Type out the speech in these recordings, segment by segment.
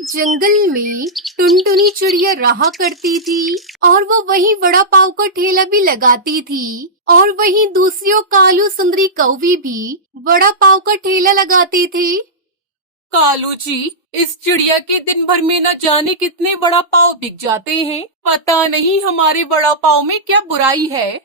एक जंगल में टुनटुनी चिड़िया रहा करती थी और वो वहीं वड़ा पाव का ठेला भी लगाती थी और वहीं दूसरी ओर कालू सुंदरी कौवी भी वड़ा पाव का ठेला लगाते थे। कालू जी, इस चिड़िया के दिन भर में न जाने कितने वड़ा पाव बिक जाते हैं। पता नहीं हमारे वड़ा पाव में क्या बुराई है।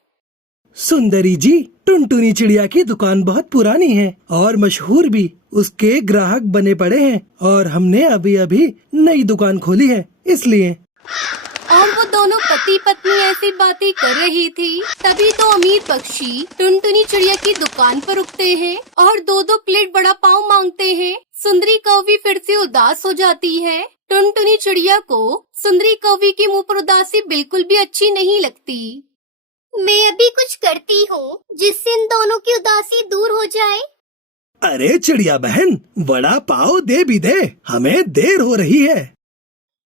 सुंदरी जी, टुनटुनी चिड़िया की दुकान बहुत पुरानी है और मशहूर भी। उसके ग्राहक बने पड़े हैं और हमने अभी अभी नई दुकान खोली है, इसलिए। और वो दोनों पति पत्नी ऐसी बातें कर रही थी, तभी तो अमीर पक्षी टुनटुनी चिड़िया की दुकान पर रुकते हैं और दो दो प्लेट वड़ा पाव मांगते हैं। सुंदरी कौवी फिर से उदास हो जाती है। टुनटुनी चिड़िया को सुंदरी कौवी के मुंह पर उदासी बिल्कुल भी अच्छी नहीं लगती। मैं अभी कुछ करती हूँ जिससे इन दोनों की उदासी दूर हो जाए। अरे चिड़िया बहन, वड़ा पाव दे भी दे, हमें देर हो रही है।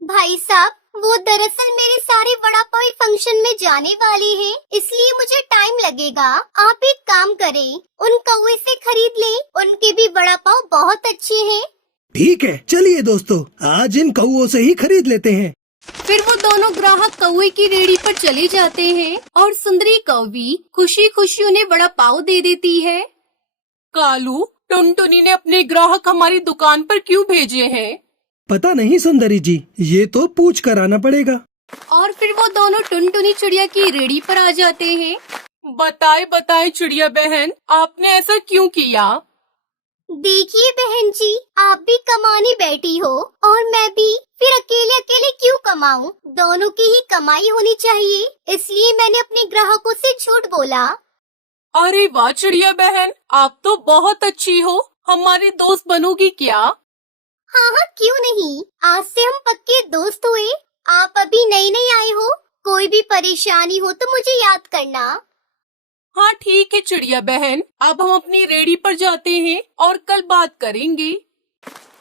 भाई साहब, वो दरअसल मेरे सारे वड़ा पाव फंक्शन में जाने वाले हैं, इसलिए मुझे टाइम लगेगा। आप एक काम करें, उन कौवे से खरीद लें, उनके भी वड़ा पाव बहुत अच्छे हैं। ठीक है, चलिए दोस्तों, आज इन कौवों से ही खरीद लेते हैं। फिर वो दोनों ग्राहक कौवे की रेहड़ी पर चले जाते हैं और सुंदरी कौवी खुशी खुशी उन्हें वड़ा पाव दे देती है। कालू, टुनटुनी ने अपने ग्राहक हमारी दुकान पर क्यों भेजे हैं? पता नहीं सुंदरी जी, ये तो पूछ कर आना पड़ेगा। और फिर वो दोनों टुनटुनी चिड़िया की रेहड़ी पर आ जाते हैं। बताए बताए चिड़िया बहन, आपने ऐसा क्यों किया? देखिए बहन जी, आप भी कमाने बैठी हो और मैं भी, फिर अकेले अकेले क्यों कमाऊं? दोनों की ही कमाई होनी चाहिए, इसलिए मैंने अपने ग्राहकों से झूठ बोला। अरे वाह चिड़िया बहन, आप तो बहुत अच्छी हो। हमारी दोस्त बनोगी क्या? हाँ हाँ, क्यों नहीं, आज से हम पक्के दोस्त हुए। आप अभी नई नई आए हो, कोई भी परेशानी हो तो मुझे याद करना। हाँ ठीक है चिड़िया बहन, अब हम अपनी रेहड़ी पर जाते हैं और कल बात करेंगे।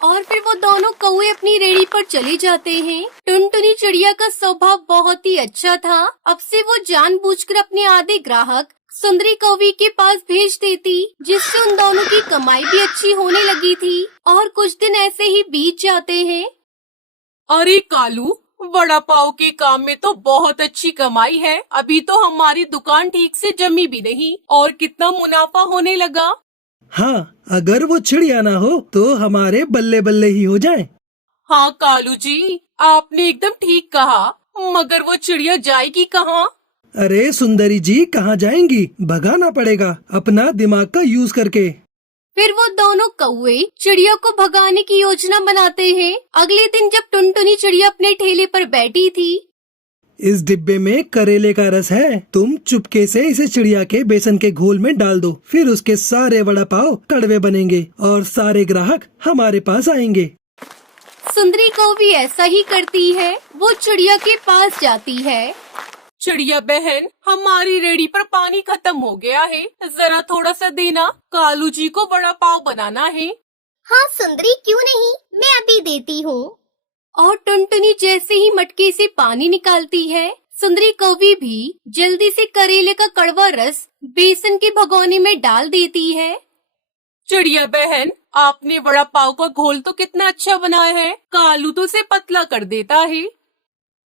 और फिर वो दोनों कौवे अपनी रेहड़ी पर चले जाते हैं। टुनटुनी चिड़िया का स्वभाव बहुत ही अच्छा था। अब से वो जानबूझकर अपने आधे ग्राहक सुंदरी कौवी के पास भेज देती, जिससे उन दोनों की कमाई भी अच्छी होने लगी थी। और कुछ दिन ऐसे ही बीत जाते हैं। अरे कालू, वड़ा पाव के काम में तो बहुत अच्छी कमाई है। अभी तो हमारी दुकान ठीक से जमी भी नहीं और कितना मुनाफा होने लगा। हाँ, अगर वो चिड़िया ना हो तो हमारे बल्ले बल्ले ही हो जाए। हाँ कालू जी, आपने एकदम ठीक कहा, मगर वो चिड़िया जाएगी कहाँ? अरे सुंदरी जी, कहाँ जाएंगी? भगाना पड़ेगा अपना दिमाग का यूज करके। फिर वो दोनों कौवे चिड़िया को भगाने की योजना बनाते हैं। अगले दिन जब टुनटुनी चिड़िया अपने ठेले पर बैठी थी। इस डिब्बे में करेले का रस है, तुम चुपके से इसे चिड़िया के बेसन के घोल में डाल दो, फिर उसके सारे वड़ा पाव कड़वे बनेंगे और सारे ग्राहक हमारे पास आएंगे। सुंदरी कौवी ऐसा ही करती है। वो चिड़िया के पास जाती है। चिड़िया बहन, हमारी रेहड़ी पर पानी खत्म हो गया है, जरा थोड़ा सा देना, कालू जी को वड़ा पाव बनाना है। हाँ सुंदरी, क्यों नहीं, मैं अभी देती हूँ। और टुनटुनी जैसे ही मटके से पानी निकालती है, सुंदरी कौवी भी जल्दी से करेले का कड़वा रस बेसन के भगोने में डाल देती है। चिड़िया बहन, आपने वड़ा पाव का घोल तो कितना अच्छा बनाया है, कालू तो उसे पतला कर देता है।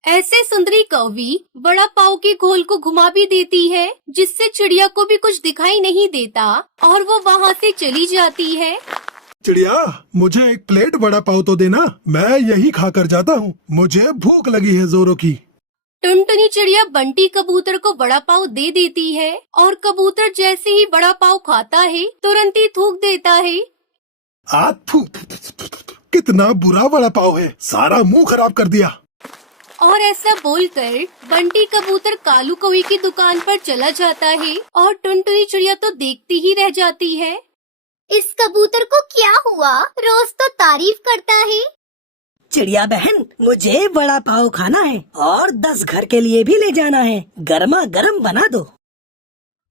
ऐसे सुंदरी कौवी वड़ा पाव के घोल को घुमा भी देती है, जिससे चिड़िया को भी कुछ दिखाई नहीं देता और वो वहाँ से चली जाती है। चिड़िया, मुझे एक प्लेट वड़ा पाव तो देना, मैं यही खा कर जाता हूँ, मुझे भूख लगी है जोरों की। टुनटुनी चिड़िया बंटी कबूतर को वड़ा पाव दे देती है और कबूतर जैसे ही वड़ा पाव खाता है तुरंत ही थूक देता है। कितना बुरा वड़ा पाव है, सारा मुंह खराब कर दिया। और ऐसा बोलकर बंटी कबूतर कालू कौवे की दुकान पर चला जाता है और टुनटुनी चिड़िया तो देखती ही रह जाती है। इस कबूतर को क्या हुआ, रोज तो तारीफ करता है। चिड़िया बहन, मुझे वड़ा पाव खाना है और 10 घर के लिए भी ले जाना है, गर्मा गर्म बना दो।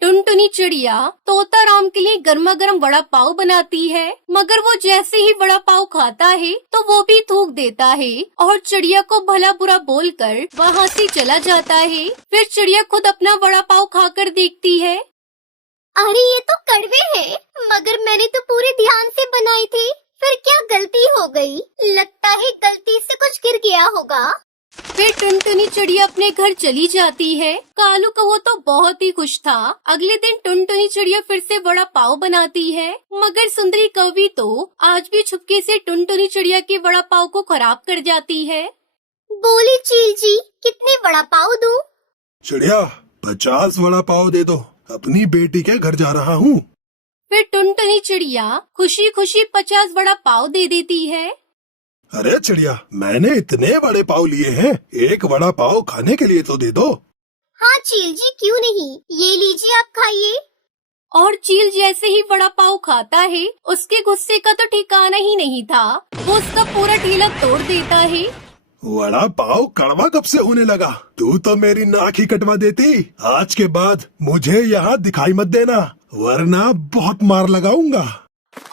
टुनटुनी चिड़िया तोता राम के लिए गर्मा गर्म वड़ा पाव बनाती है, मगर वो जैसे ही वड़ा पाव खाता है तो वो भी थूक देता है और चिड़िया को भला बुरा बोलकर वहाँ से चला जाता है। फिर चिड़िया खुद अपना वड़ा पाव खाकर देखती है। अरे ये तो कड़वे हैं, मगर मैंने तो पूरे ध्यान से बनाई थी, फिर क्या गलती हो गई? लगता है गलती से कुछ गिर गया होगा। फिर टुनटुनी चिड़िया अपने घर चली जाती है। कालू कौवा तो बहुत ही खुश था। अगले दिन टुनटुनी चिड़िया फिर से वड़ा पाव बनाती है, मगर सुंदरी कौवी तो आज भी छुपके से टुनटुनी चिड़िया के वड़ा पाव को खराब कर जाती है। बोली चील जी, कितने वड़ा पाव दूं? चिड़िया 50 वड़ा पाव दे दो, अपनी बेटी के घर जा रहा हूँ। फिर टुनटुनी चिड़िया खुशी खुशी 50 वड़ा पाव दे देती है। अरे चिड़िया, मैंने इतने बड़े पाव लिए हैं, एक वड़ा पाव खाने के लिए तो दे दो। हाँ चील जी, क्यों नहीं, ये लीजिए आप खाइए। और चील जैसे ही वड़ा पाव खाता है, उसके गुस्से का तो ठिकाना ही नहीं था। वो उसका पूरा ठेला तोड़ देता है। वड़ा पाव कड़वा कब से होने लगा? तू तो मेरी नाक ही कटवा देती। आज के बाद मुझे यहाँ दिखाई मत देना, वरना बहुत मार लगाऊंगा।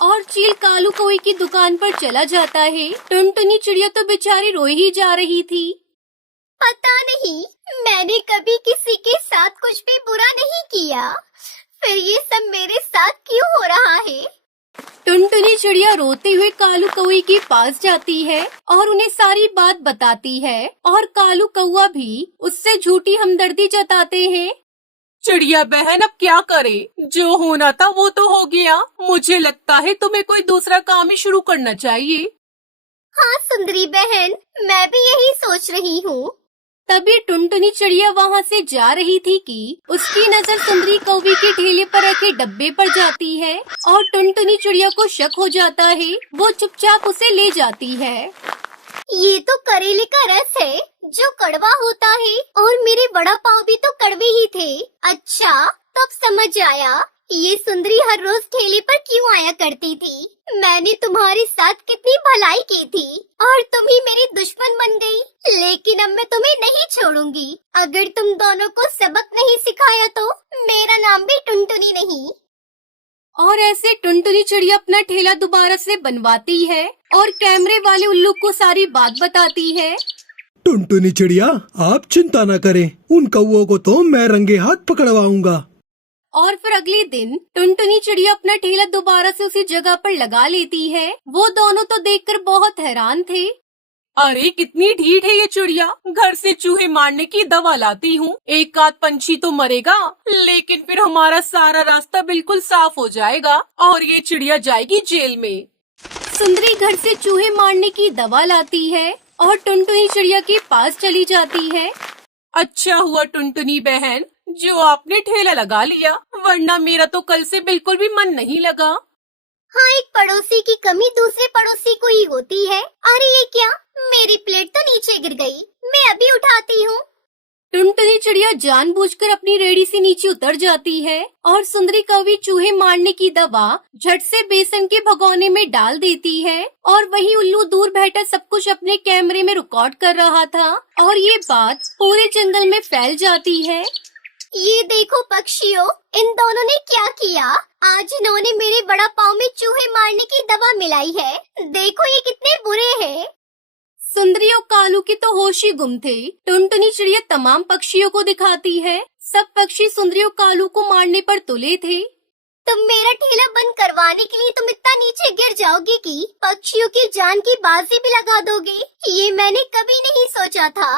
और चील कालू कौवे की दुकान पर चला जाता है। टुनटुनी चिड़िया तो बेचारी रोई ही जा रही थी। पता नहीं, मैंने कभी किसी के साथ कुछ भी बुरा नहीं किया, फिर ये सब मेरे साथ क्यों हो रहा है? टुनटुनी चिड़िया रोते हुए कालू कौवे के पास जाती है और उन्हें सारी बात बताती है। और कालू कौवा भी उससे झूठी हमदर्दी जताते हैं। चिड़िया बहन अब क्या करे, जो होना था वो तो हो गया। मुझे लगता है तुम्हें कोई दूसरा काम ही शुरू करना चाहिए। हाँ सुंदरी बहन, मैं भी यही सोच रही हूँ। तभी टुनटुनी चिड़िया वहाँ से जा रही थी कि उसकी नजर सुंदरी कौवे के ठेले पर रखे डब्बे पर जाती है और टुनटुनी चिड़िया को शक हो जाता है। वो चुपचाप उसे ले जाती है। ये तो करेले का रस है जो कड़वा होता है, और मेरे वड़ा पाव भी तो कड़वे ही थे। अच्छा, तब समझ आया ये सुंदरी हर रोज ठेले पर क्यों आया करती थी। मैंने तुम्हारे साथ कितनी भलाई की थी और तुम ही मेरी दुश्मन बन गई। लेकिन अब मैं तुम्हें नहीं छोड़ूंगी। अगर तुम दोनों को सबक नहीं सिखाया तो मेरा नाम भी टुनटुनी नहीं। और ऐसे टुनटुनी चिड़िया अपना ठेला दोबारा से बनवाती है और कैमरे वाले उल्लू को सारी बात बताती है। टुनटुनी चिड़िया, आप चिंता न करें, उन कौवों को तो मैं रंगे हाथ पकड़वाऊंगा। और फिर अगले दिन टुनटुनी चिड़िया अपना ठेला दोबारा से उसी जगह पर लगा लेती है। वो दोनों तो देखकर बहुत हैरान थे। अरे कितनी ढीठ है ये चिड़िया, घर से चूहे मारने की दवा लाती हूँ, एक आध पंछी तो मरेगा, लेकिन फिर हमारा सारा रास्ता बिल्कुल साफ हो जाएगा और ये चिड़िया जाएगी जेल में। सुंदरी घर से चूहे मारने की दवा लाती है और टुनटुनी चिड़िया के पास चली जाती है। अच्छा हुआ टुनटुनी बहन जो आपने ठेला लगा लिया, वरना मेरा तो कल से बिल्कुल भी मन नहीं लगा। हाँ, एक पड़ोसी की कमी दूसरे पड़ोसी को ही होती है। अरे ये क्या, मेरी प्लेट तो नीचे गिर गई, मैं अभी उठाती हूँ। टुनटुनी चिड़िया जानबूझकर अपनी रेडी से नीचे उतर जाती है और सुंदरी कौवी चूहे मारने की दवा झट से बेसन के भगोने में डाल देती है। और वही उल्लू दूर बैठा सब कुछ अपने कैमरे में रिकॉर्ड कर रहा था और ये बात पूरे जंगल में फैल जाती है। ये देखो पक्षियों, इन दोनों ने क्या किया। आज इन्होंने मेरे वड़ा पाव में चूहे मारने की दवा मिलाई है। देखो ये कितने बुरे हैं। सुंदरी और कालू के तो होश ही गुम थे। टुनटुनी चिड़िया तमाम पक्षियों को दिखाती है। सब पक्षी सुंदरी और कालू को मारने पर तुले थे। तुम मेरा ठेला बंद करवाने के लिए तुम इतना नीचे गिर जाओगे कि पक्षियों की जान की बाजी भी लगा दोगे। ये मैंने कभी नहीं सोचा था।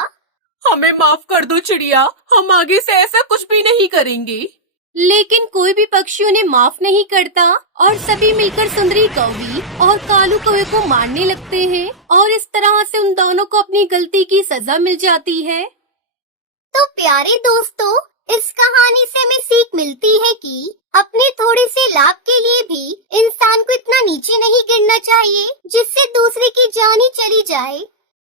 हमें माफ कर दो चिड़िया, हम आगे से ऐसा कुछ भी नहीं करेंगे। लेकिन कोई भी पक्षी उन्हें माफ नहीं करता और सभी मिलकर सुंदरी कौवी और कालू कौवे को मारने लगते हैं और इस तरह से उन दोनों को अपनी गलती की सजा मिल जाती है। तो प्यारे दोस्तों, इस कहानी से हमें सीख मिलती है कि अपने थोड़े से लाभ के लिए भी इंसान को इतना नीचे नहीं गिरना चाहिए जिससे दूसरे की जान ही चली जाए।